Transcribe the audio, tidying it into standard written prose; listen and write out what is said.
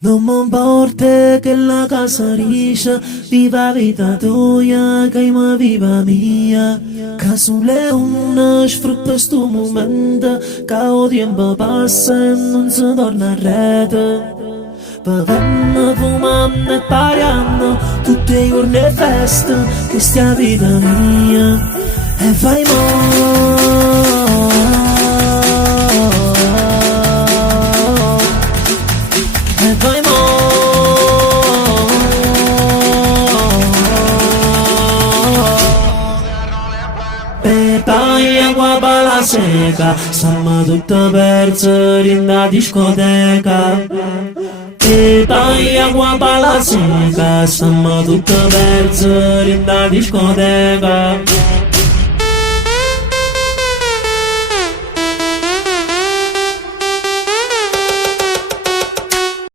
Non mi importa che la casa riccia, viva vita tua, che ma viva mia. Che sole una sfrutta sto momento, che il tempo passa e non si torna a rete. Bevendo, fumando e parliamo, tutti i giorni è festa, questa è vita mia. E fai e fai Pepa e acqua per la seca, stiamo tutte perse in la discoteca. Pepa e acqua per la seca, stiamo tutte perse in la discoteca.